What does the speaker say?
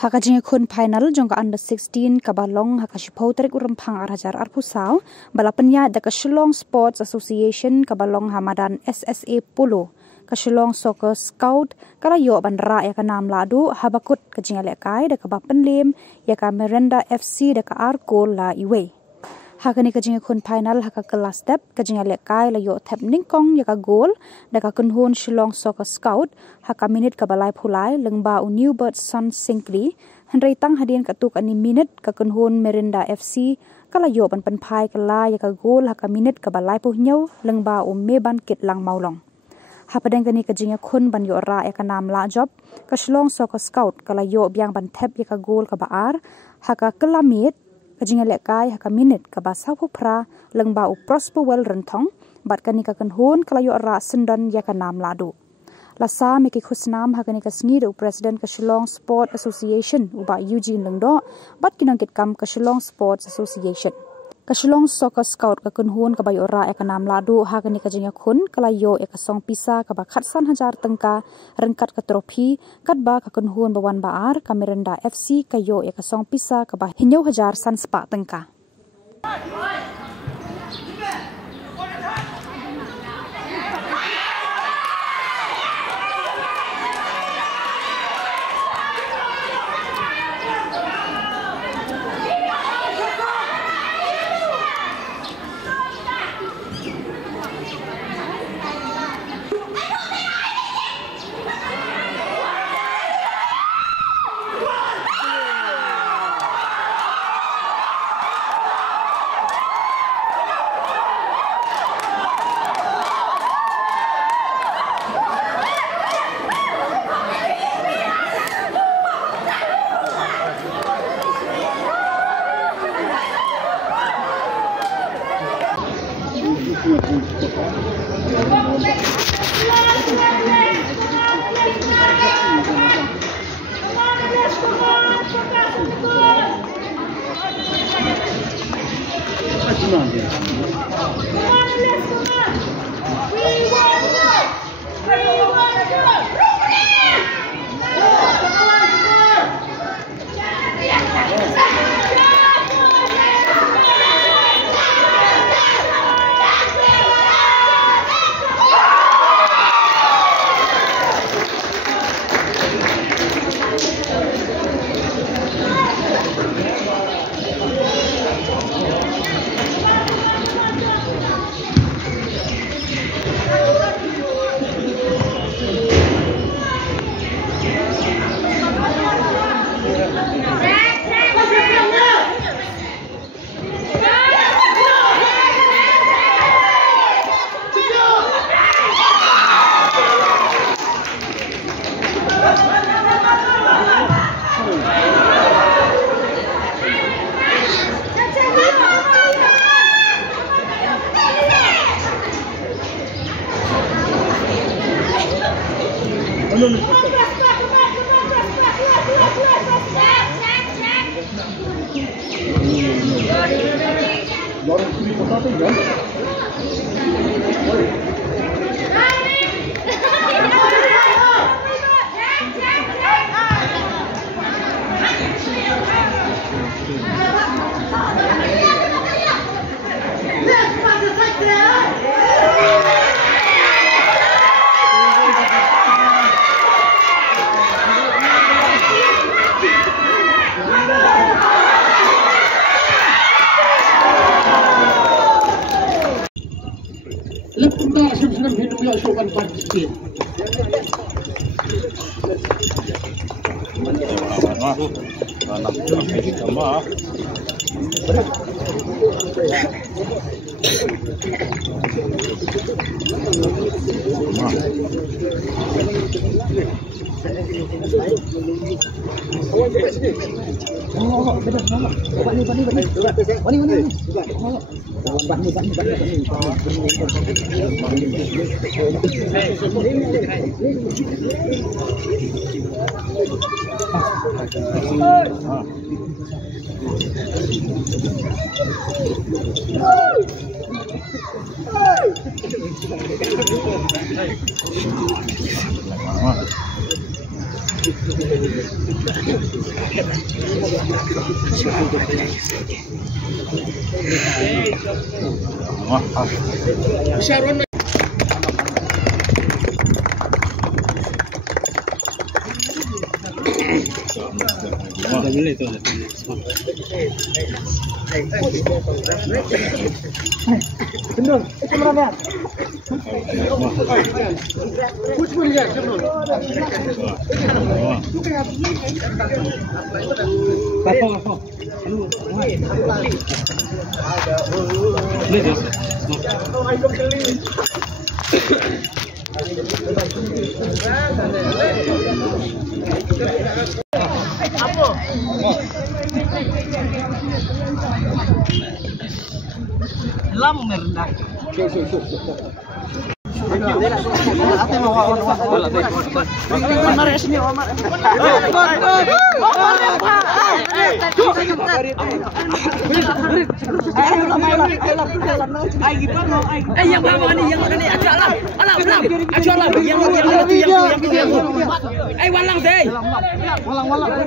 Haka jinga kun final jong ka under 16 kabalong haka shipau tarik urampang Hajar arpusau balapanya da ka Shillong Sports Association kabalong hamadan SSA Pulu ka Shillong Soccer Scout kala yo bandara ya ka nam ladu habakut ka jinga lekai da ka Pynliem ya ka Miranda FC da ka Arko la iwe. Haka ni ka jinga kun final haka ke last step ka jinga lekai la yo tap ningkong ya ka goal da ka kunhun Shillong Soccer Scout haka minit ka balai pulai lengba u New Bird Sun Singli henry tang hadian ka tuk ani minit ka kunhun Miranda FC kala yo ban pai kala ya ka goal haka minit ka balai pu nyau lengba u meban kit lang maulong. Hapadeng kani ka jinga kun ban yo ra ya ka nam la job ka Shillong Soccer Scout kala yo biang ban tap ya ka goal ka baar haka kelamit kajinga lekai haka minit ka basau pra lengba u prosper well rentong bat kani ka kanhun kalayo ra sendan ya ka nam ladu lasa meki khusnam haka ni ka sngi do president ka Shillong Sport Association uba Eugene lengdo bat kinangkit kam ka Shillong Sports Association ka Shillong Soccer Scout ka kanhun ka bayo ra ka nam ladu haka ni ka jinga kun kalayo ka song pisa ka ba khatsan Hajar Tyngka rengkat ka trofi kat ba ka kanhun bawan baar ka Miranda FC ka yo ka song pisa ka ba hinyo Hajar san spa Tyngka. Miranda. Walang.